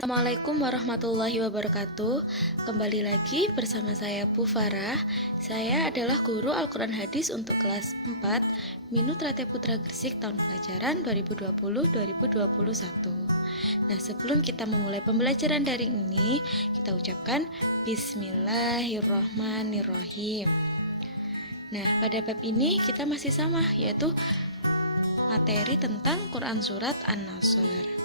Assalamualaikum warahmatullahi wabarakatuh. Kembali lagi bersama saya Bu Farah. Saya adalah guru Al-Quran Hadis untuk kelas 4 Minu Trate Putra Gresik tahun pelajaran 2020-2021. Nah, sebelum kita memulai pembelajaran daring ini, kita ucapkan Bismillahirrohmanirrohim. Nah, pada bab ini kita masih sama, yaitu materi tentang Quran Surat An-Nasr.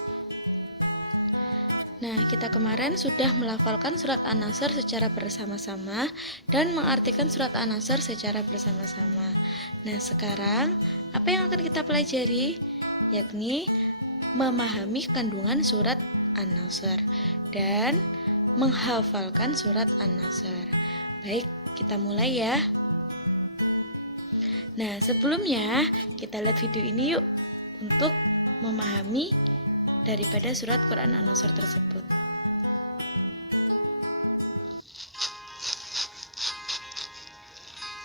Nah, kita kemarin sudah melafalkan surat An-Nasr secara bersama-sama dan mengartikan surat An-Nasr secara bersama-sama. Nah, sekarang apa yang akan kita pelajari? Yakni memahami kandungan surat An-Nasr dan menghafalkan surat An-Nasr. Baik, kita mulai ya. Nah, sebelumnya kita lihat video ini yuk untuk memahami daripada surat Quran An-Nasr tersebut.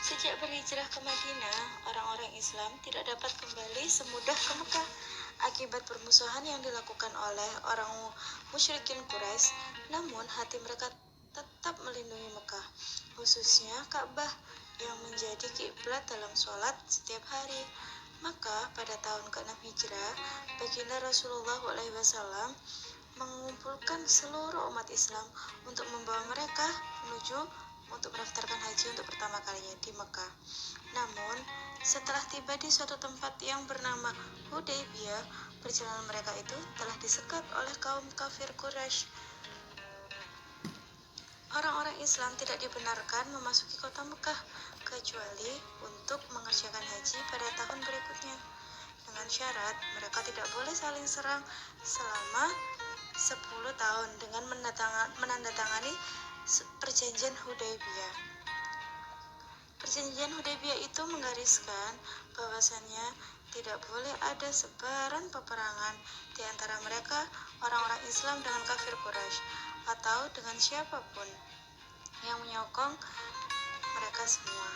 Sejak berhijrah ke Madinah, orang-orang Islam tidak dapat kembali semudah ke Mekah akibat permusuhan yang dilakukan oleh orang musyrikin Quraisy. Namun hati mereka tetap melindungi Mekah, khususnya Ka'bah yang menjadi kiblat dalam sholat setiap hari. Maka pada tahun ke-6 Hijrah, baginda Rasulullah SAW mengumpulkan seluruh umat Islam untuk membawa mereka menuju untuk mendaftarkan haji untuk pertama kalinya di Mekah. Namun, setelah tiba di suatu tempat yang bernama Hudaybiyah, perjalanan mereka itu telah disekat oleh kaum kafir Quraisy. Orang-orang Islam tidak dibenarkan memasuki kota Mekah kecuali untuk mengerjakan haji pada tahun berikutnya, dengan syarat mereka tidak boleh saling serang selama 10 tahun dengan menandatangani perjanjian Hudaybiyah. Perjanjian Hudaybiyah itu menggariskan bahwasannya tidak boleh ada sebaran peperangan di antara mereka orang-orang Islam dengan kafir Quraisy atau dengan siapapun yang menyokong mereka semua.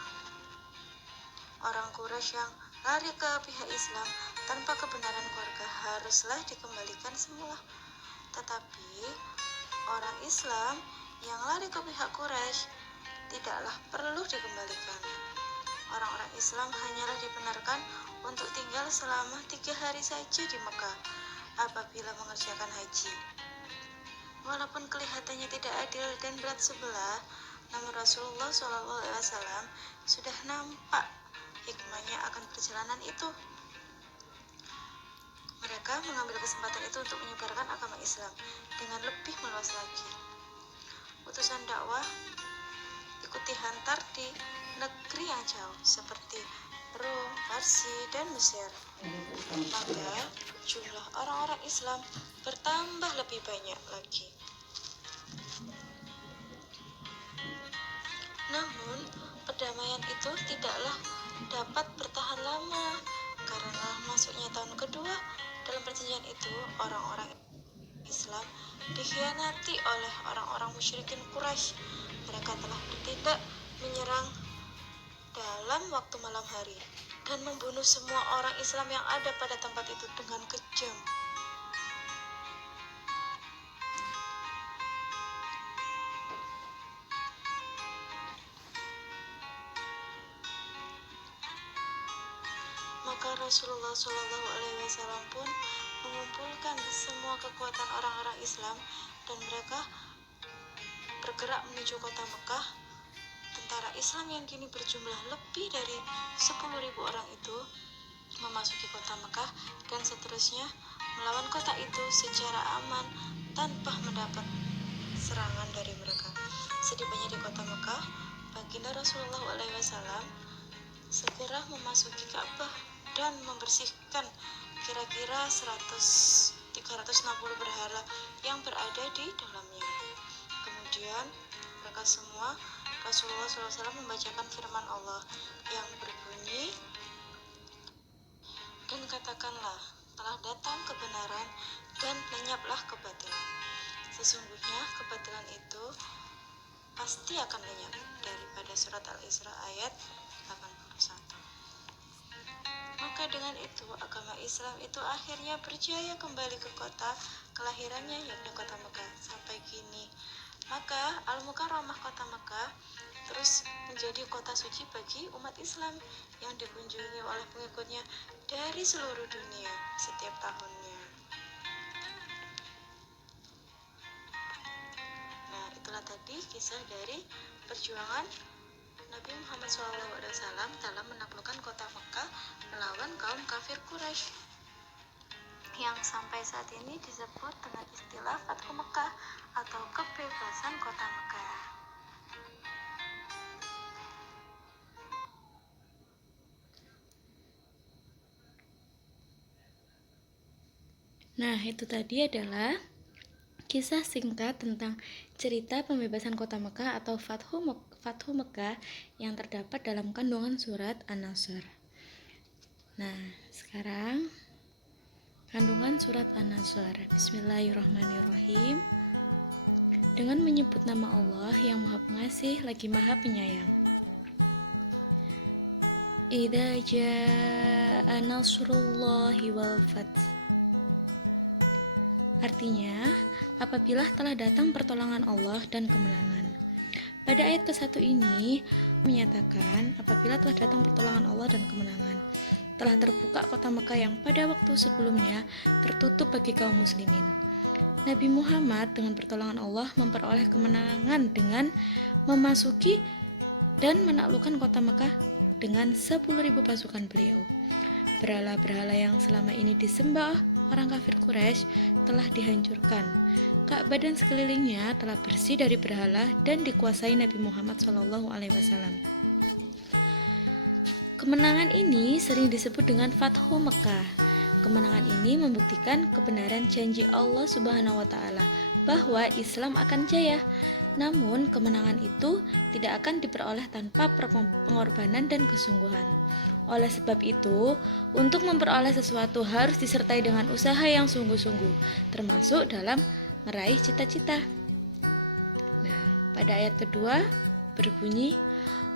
Orang Quraisy yang lari ke pihak Islam tanpa kebenaran keluarga haruslah dikembalikan semula. Tetapi orang Islam yang lari ke pihak Quraisy tidaklah perlu dikembalikan. Orang-orang Islam hanyalah dibenarkan untuk tinggal selama 3 hari saja di Mekah apabila mengerjakan haji. Walaupun kelihatannya tidak adil dan berat sebelah, namun Rasulullah SAW sudah nampak hikmahnya akan perjalanan itu. Mereka mengambil kesempatan itu untuk menyebarkan agama Islam dengan lebih meluas lagi. Utusan dakwah ikut dihantar di negeri yang jauh seperti Rom, Parsi, dan Mesir. Maka jumlah orang-orang Islam bertambah lebih banyak lagi. Namun, perdamaian itu tidaklah dapat bertahan lama karena masuknya tahun kedua. Dalam perjanjian itu, orang-orang Islam dikhianati oleh orang-orang musyrikin Quraisy. Mereka telah bertindak menyerang dalam waktu malam hari dan membunuh semua orang Islam yang ada pada tempat itu dengan kejam. Maka Rasulullah SAW pun mengumpulkan semua kekuatan orang-orang Islam dan mereka bergerak menuju kota Mekah. Tentara Islam yang kini berjumlah lebih dari 10.000 orang itu memasuki kota Mekah dan seterusnya melawan kota itu secara aman tanpa mendapat serangan dari mereka. Setibanya di kota Mekah, baginda Rasulullah SAW segera memasuki Ka'bah dan membersihkan kira-kira 360 berhala yang berada di dalamnya. Kemudian mereka semua Rasulullah SAW membacakan firman Allah yang berbunyi, dan katakanlah, telah datang kebenaran dan lenyaplah kebatilan. Sesungguhnya kebatilan itu pasti akan lenyap. Daripada surat Al-Isra ayat 81. Maka dengan itu agama Islam itu akhirnya berjaya kembali ke kota kelahirannya, yakni kota Mekah. Al-Mukarramah, kota Mekah, terus menjadi kota suci bagi umat Islam yang dikunjungi oleh pengikutnya dari seluruh dunia setiap tahunnya. Nah, itulah tadi kisah dari perjuangan Nabi Muhammad SAW dalam menaklukkan kota Mekah melawan kaum kafir Quraisy, yang sampai saat ini disebut dengan istilah Fathu Mekah atau kebebasan kota Mekah. Nah, itu tadi adalah kisah singkat tentang cerita pembebasan kota Mekah atau Fathu Mekah yang terdapat dalam kandungan surat An-Nasr. Nah, sekarang kandungan surat An-Nasr. Bismillahirrahmanirrahim. Dengan menyebut nama Allah yang Maha Pengasih lagi Maha Penyayang. Idza jaa nasrullahi wal fath. Artinya, apabila telah datang pertolongan Allah dan kemenangan. Pada ayat ke-1 ini menyatakan apabila telah datang pertolongan Allah dan kemenangan, telah terbuka kota Mekah yang pada waktu sebelumnya tertutup bagi kaum muslimin. Nabi Muhammad dengan pertolongan Allah memperoleh kemenangan dengan memasuki dan menaklukkan kota Mekah dengan 10.000 pasukan beliau. Berhala-berhala yang selama ini disembah orang kafir Quraisy telah dihancurkan. Ka'bah dan sekelilingnya telah bersih dari berhala dan dikuasai Nabi Muhammad SAW. Kemenangan ini sering disebut dengan Fathu Mekah. Kemenangan ini membuktikan kebenaran janji Allah Subhanahu wa taala bahwa Islam akan jaya. Namun, kemenangan itu tidak akan diperoleh tanpa pengorbanan dan kesungguhan. Oleh sebab itu, untuk memperoleh sesuatu harus disertai dengan usaha yang sungguh-sungguh, termasuk dalam meraih cita-cita. Nah, pada ayat kedua berbunyi,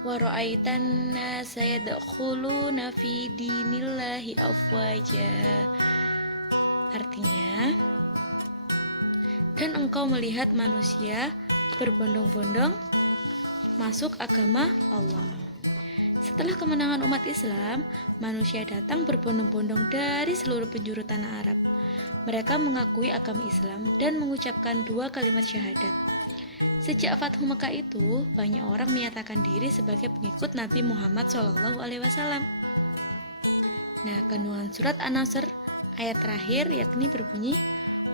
wa ra'aitan nasa yadkhuluna fi dinillahi afwaja. Artinya, dan engkau melihat manusia berbondong-bondong masuk agama Allah. Setelah kemenangan umat Islam, manusia datang berbondong-bondong dari seluruh penjuru tanah Arab. Mereka mengakui agama Islam dan mengucapkan 2 kalimat syahadat. Sejak Fathu Mekah itu, banyak orang menyatakan diri sebagai pengikut Nabi Muhammad SAW. Nah, kandungan surat An-Nasr ayat terakhir yakni berbunyi,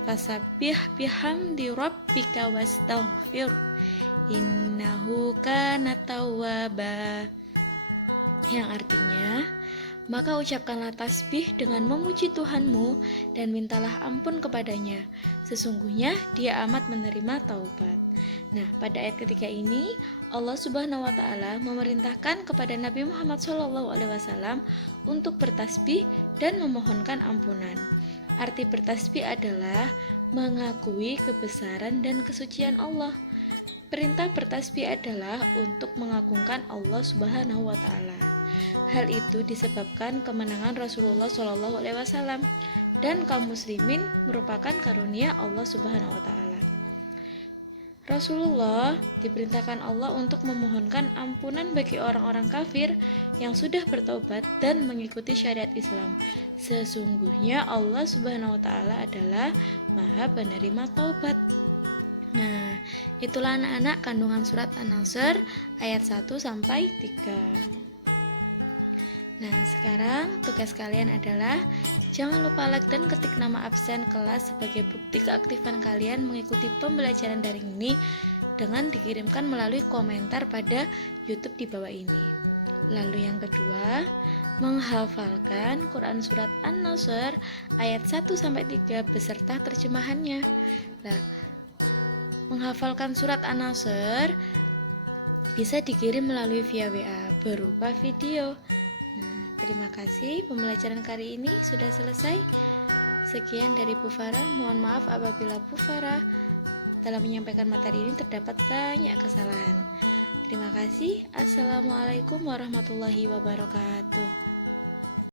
fasabbih bihamdi rabbika wastaghfir innahu kana tawwaba, yang artinya, maka ucapkanlah tasbih dengan memuji Tuhanmu dan mintalah ampun kepadanya, sesungguhnya dia amat menerima taubat. Nah, pada ayat ketiga ini Allah Subhanahu wa taala memerintahkan kepada Nabi Muhammad SAW untuk bertasbih dan memohonkan ampunan. Arti bertasbih adalah mengakui kebesaran dan kesucian Allah. Perintah bertasbih adalah untuk mengagungkan Allah Subhanahu wa taala. Hal itu disebabkan kemenangan Rasulullah SAW dan kaum muslimin merupakan karunia Allah Subhanahu wa taala. Rasulullah diperintahkan Allah untuk memohonkan ampunan bagi orang-orang kafir yang sudah bertaubat dan mengikuti syariat Islam. Sesungguhnya Allah Subhanahu wa taala adalah Maha penerima taubat. Nah, itulah anak-anak kandungan surat An-Nasr ayat 1 sampai 3. Nah, sekarang tugas kalian adalah jangan lupa like dan ketik nama absen kelas sebagai bukti keaktifan kalian mengikuti pembelajaran daring ini dengan dikirimkan melalui komentar pada YouTube di bawah ini. Lalu yang kedua, menghafalkan Quran surat An-Nasr ayat 1 sampai 3 beserta terjemahannya. Nah, menghafalkan surat An-Nasr bisa dikirim melalui via WA berupa video. Nah, terima kasih, pembelajaran kali ini sudah selesai. Sekian dari Bu Farah, mohon maaf apabila Bu Farah dalam menyampaikan materi ini terdapat banyak kesalahan. Terima kasih. Assalamualaikum warahmatullahi wabarakatuh.